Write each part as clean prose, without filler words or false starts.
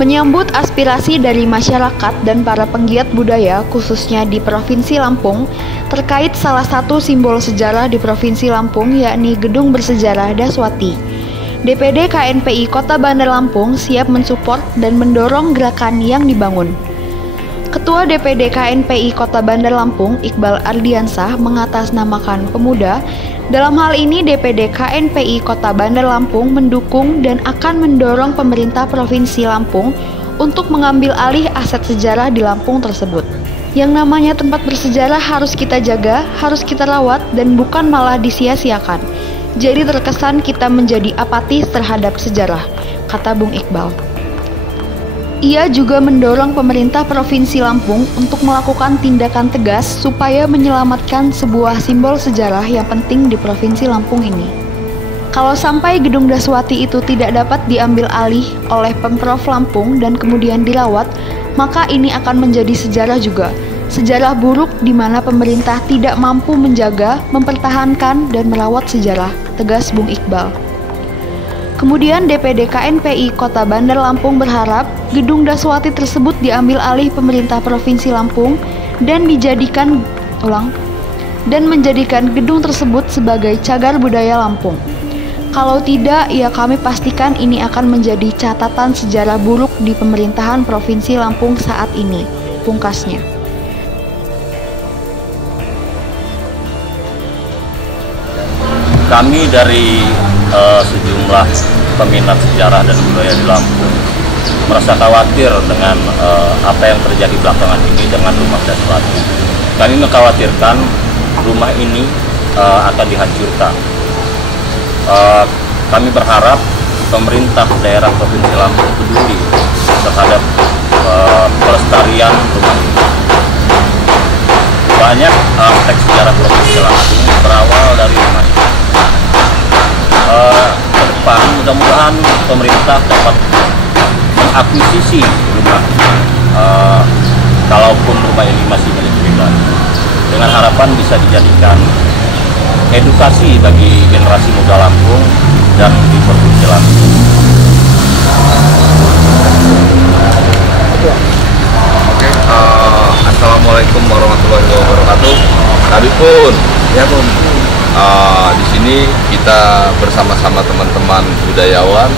Menyambut aspirasi dari masyarakat dan para penggiat budaya khususnya di Provinsi Lampung terkait salah satu simbol sejarah di Provinsi Lampung yakni Gedung Bersejarah Daswati. DPD KNPI Kota Bandar Lampung siap mensupport dan mendorong gerakan yang dibangun. Ketua DPD KNPI Kota Bandar Lampung, Iqbal Ardiansah, mengatasnamakan pemuda. Dalam hal ini, DPD KNPI Kota Bandar Lampung mendukung dan akan mendorong pemerintah Provinsi Lampung untuk mengambil alih aset sejarah di Lampung tersebut. Yang namanya tempat bersejarah harus kita jaga, harus kita rawat, dan bukan malah disia-siakan. Jadi terkesan kita menjadi apatis terhadap sejarah, kata Bung Iqbal. Ia juga mendorong pemerintah Provinsi Lampung untuk melakukan tindakan tegas supaya menyelamatkan sebuah simbol sejarah yang penting di Provinsi Lampung ini. Kalau sampai Gedung Daswati itu tidak dapat diambil alih oleh Pemprov Lampung dan kemudian dirawat, maka ini akan menjadi sejarah juga. Sejarah buruk di mana pemerintah tidak mampu menjaga, mempertahankan, dan merawat sejarah, tegas Bung Iqbal. Kemudian DPD KNPI Kota Bandar Lampung berharap Gedung Daswati tersebut diambil alih pemerintah Provinsi Lampung dan menjadikan gedung tersebut sebagai cagar budaya Lampung. Kalau tidak, ya kami pastikan ini akan menjadi catatan sejarah buruk di pemerintahan Provinsi Lampung saat ini, pungkasnya. Kami dari sejumlah peminat sejarah dan budaya di Lampung merasa khawatir dengan apa yang terjadi belakangan ini dengan rumah Daswati. Kami mengkhawatirkan rumah ini akan dihancurkan. Kami berharap pemerintah daerah Provinsi Lampung peduli terhadap pelestarian rumah ini. Banyak aspek sejarah Provinsi Lampung berawal dari rumah ini. Ke depan mudah-mudahan pemerintah dapat mengakuisisi rumah kalaupun rumah ini masih milik pribadi, dengan harapan bisa dijadikan edukasi bagi generasi muda Lampung dan di Provinsi Lampung. Assalamualaikum warahmatullahi wabarakatuh. Tadi pun ya Bun. Di sini kita bersama-sama teman-teman budayawan,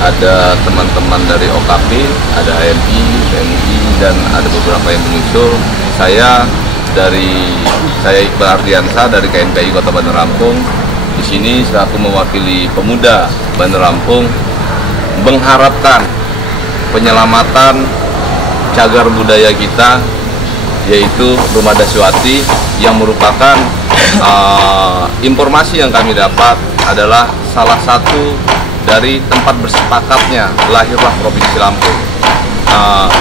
ada teman-teman dari OKP, ada AMI, PMI, dan ada beberapa yang menyusul. Saya Iqbal Ardiansah dari KNPI Kota Bandar Lampung. Di sini selaku mewakili pemuda Bandar Lampung mengharapkan penyelamatan cagar budaya kita, yaitu Rumah Daswati, yang merupakan informasi yang kami dapat adalah salah satu dari tempat bersepakatnya lahirlah Provinsi Lampung.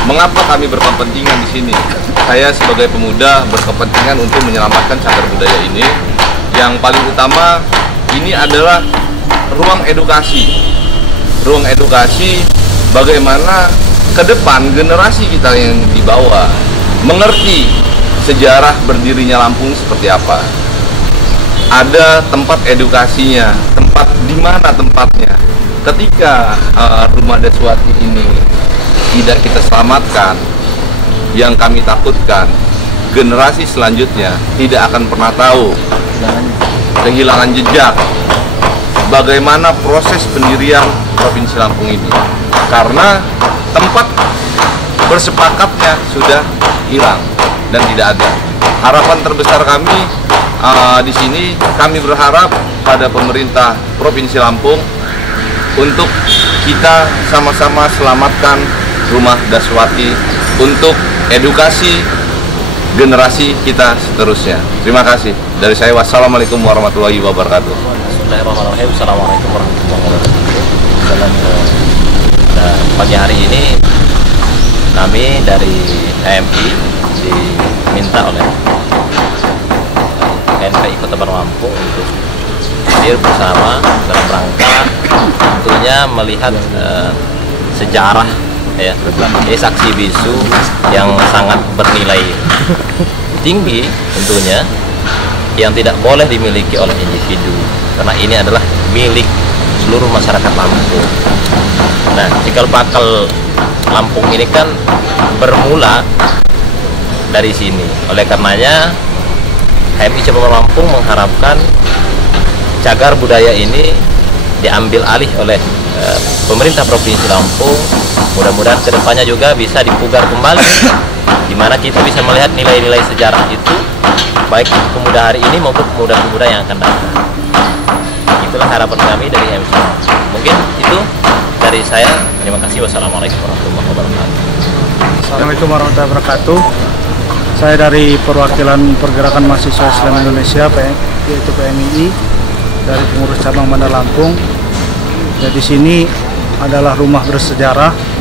Mengapa kami berkepentingan di sini? Saya sebagai pemuda berkepentingan untuk menyelamatkan cagar budaya ini. Yang paling utama ini adalah ruang edukasi. Ruang edukasi bagaimana ke depan generasi kita yang di bawah mengerti sejarah berdirinya Lampung seperti apa. Ada tempat edukasinya, tempat di mana tempatnya. Ketika Rumah Daswati ini tidak kita selamatkan, yang kami takutkan generasi selanjutnya tidak akan pernah tahu, kehilangan jejak bagaimana proses pendirian Provinsi Lampung ini, karena tempat bersepakatnya sudah hilang dan tidak ada. Harapan terbesar kami di sini, kami berharap pada pemerintah Provinsi Lampung untuk kita sama-sama selamatkan Rumah Daswati untuk edukasi generasi kita seterusnya. Terima kasih. Dari saya, wassalamualaikum warahmatullahi wabarakatuh. Bismillahirrahmanirrahim. Assalamualaikum warahmatullahi wabarakatuh. Dan pagi hari ini kami dari AMI diminta oleh KNPI Kota Bandar Lampung untuk hadir bersama dalam rangka tentunya melihat sejarah ya, saksi bisu yang sangat bernilai tinggi tentunya, yang tidak boleh dimiliki oleh individu karena ini adalah milik seluruh masyarakat Lampung. Nah, cikal bakal Lampung ini kan bermula dari sini. Oleh karenanya HMI Cabang Lampung mengharapkan cagar budaya ini diambil alih oleh pemerintah Provinsi Lampung. Mudah-mudahan kedepannya juga bisa dipugar kembali, di mana kita bisa melihat nilai-nilai sejarah itu, baik pemuda hari ini maupun pemuda-pemuda yang akan datang. Itulah harapan kami dari MC. Mungkin itu dari saya. Terima kasih. Wassalamualaikum warahmatullahi wabarakatuh. Assalamualaikum warahmatullahi wabarakatuh. Saya dari perwakilan Pergerakan Mahasiswa Islam Indonesia, yaitu PMII, dari pengurus cabang Bandar Lampung. Dan di sini adalah rumah bersejarah.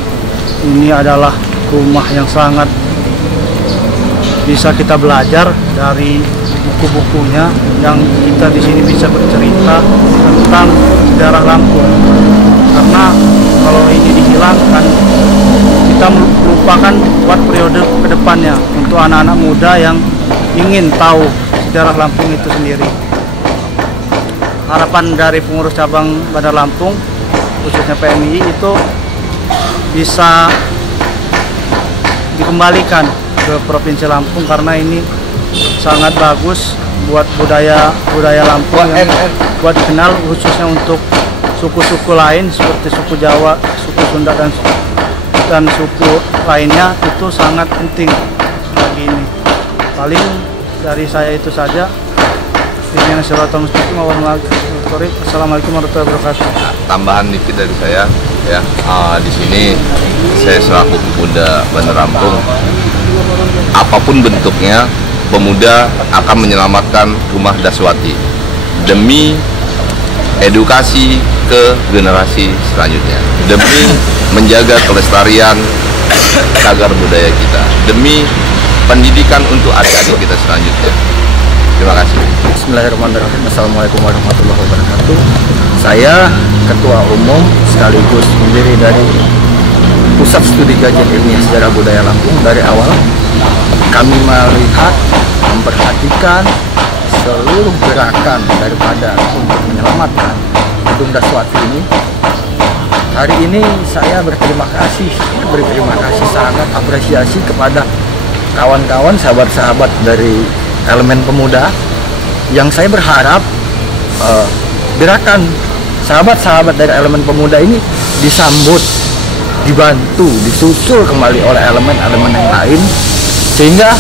Ini adalah rumah yang sangat bisa kita belajar dari buku-bukunya, yang kita di sini bisa bercerita tentang sejarah Lampung. Karena kalau ini dihilangkan, kita melupakan buat periode kedepannya untuk anak-anak muda yang ingin tahu sejarah Lampung itu sendiri. Harapan dari pengurus cabang Bandar Lampung, khususnya PMII, itu bisa dikembalikan ke Provinsi Lampung, karena ini sangat bagus buat budaya Lampung yang buat dikenal, khususnya untuk suku-suku lain seperti suku Jawa, suku Sunda, dan suku lainnya. Itu sangat penting bagi ini. Paling dari saya itu saja. Assalamualaikum warahmatullahi wabarakatuh. Tambahan dikit dari saya, ya, di sini saya selaku pemuda Bandar Lampung, apapun bentuknya, pemuda akan menyelamatkan rumah Daswati demi edukasi ke generasi selanjutnya, demi menjaga kelestarian cagar budaya kita, demi pendidikan untuk adik-adik kita selanjutnya. Terima kasih. Bismillahirrahmanirrahim. Assalamualaikum warahmatullahi wabarakatuh. Saya Ketua Umum sekaligus pendiri dari Pusat Studi Kajian Ilmiah Sejarah Budaya Lampung. Dari awal kami melihat, memperhatikan seluruh gerakan daripada untuk menyelamatkan Gedung Daswati ini. Hari ini saya berterima kasih sangat apresiasi kepada kawan-kawan, sahabat-sahabat dari elemen pemuda, yang saya berharap gerakan sahabat-sahabat dari elemen pemuda ini disambut, dibantu, disusul kembali oleh elemen-elemen yang lain, sehingga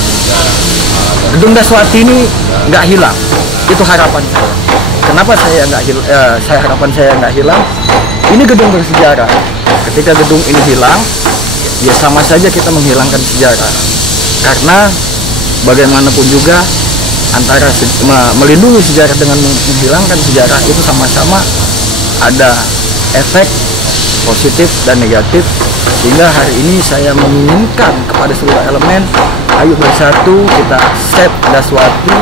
Gedung Daswati ini nggak hilang. Itu harapan saya. Kenapa harapan saya nggak hilang? Ini gedung bersejarah. Ketika gedung ini hilang, ya sama saja kita menghilangkan sejarah. Karena bagaimanapun juga, antara melindungi sejarah dengan menghilangkan sejarah itu sama-sama ada efek positif dan negatif. Sehingga hari ini saya menginginkan kepada seluruh elemen, ayo bersatu kita save Daswati.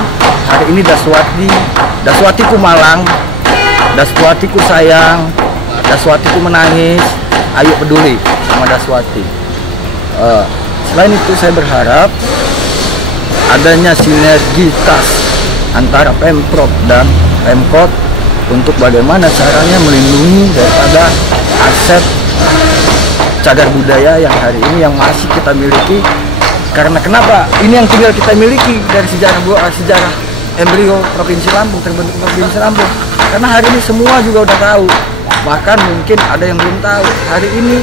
Hari ini Daswatiku malang, Daswatiku sayang, Daswatiku menangis. Ayo peduli sama Daswati. Selain itu saya berharap adanya sinergitas antara Pemprov dan Pemkot untuk bagaimana caranya melindungi daripada aset cagar budaya yang hari ini yang masih kita miliki. Karena kenapa ini yang tinggal kita miliki dari sejarah embrio Provinsi Lampung, terbentuk Provinsi Lampung? Karena hari ini semua juga udah tahu, bahkan mungkin ada yang belum tahu. Hari ini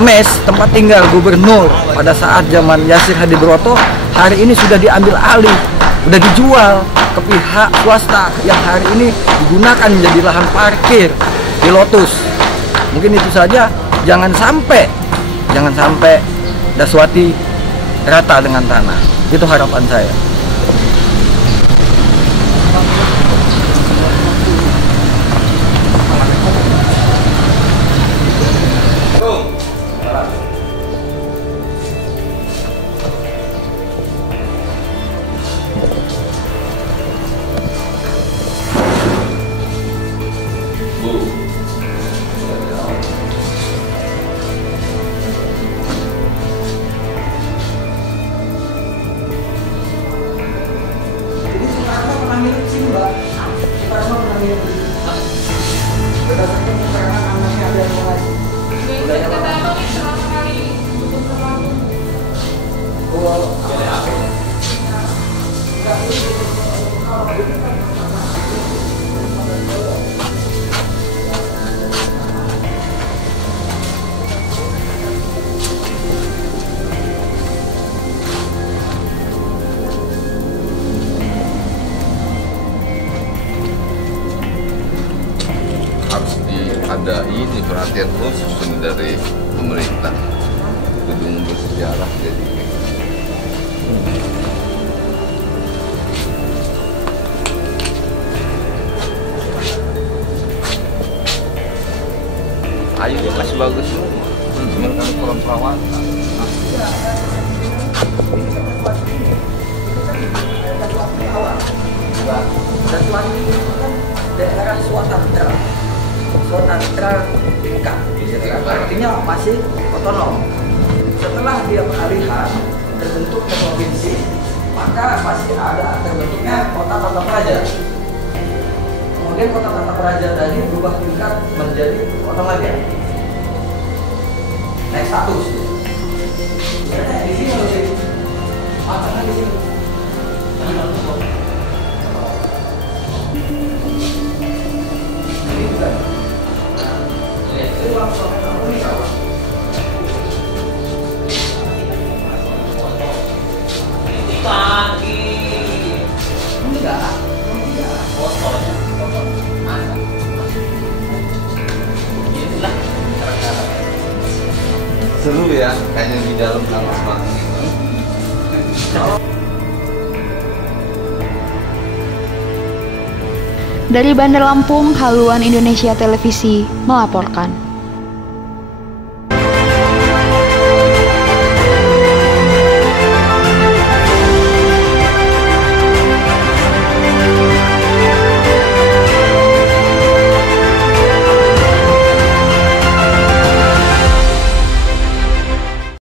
mes tempat tinggal gubernur pada saat zaman Yasir Hadibroto hari ini sudah diambil alih, sudah dijual ke pihak swasta yang hari ini digunakan menjadi lahan parkir di Lotus. Mungkin itu saja, jangan sampai Daswati rata dengan tanah. Itu harapan saya. perhatian khusus ini dari pemerintah. Gedung bersejarah jadi Kayunya masih bagus semua. cuma kan kurang perawatan. Datuan ini kan daerah Swatantra bukan, artinya masih otonom. Setelah dia peralihan terbentuk ke provinsi, maka pasti ada terbentuknya kota Tatap Raja. Kemudian kota Tatap Raja tadi berubah tingkat menjadi kota Madya, naik status. Di sini harus matangnya di sini. Ini bukan. Itu langsung ini apa? Pagi. Enggak. Fotonya. Seru ya, kayaknya di dalam kamar banget. Dari Bandar Lampung, Haluan Indonesia Televisi melaporkan.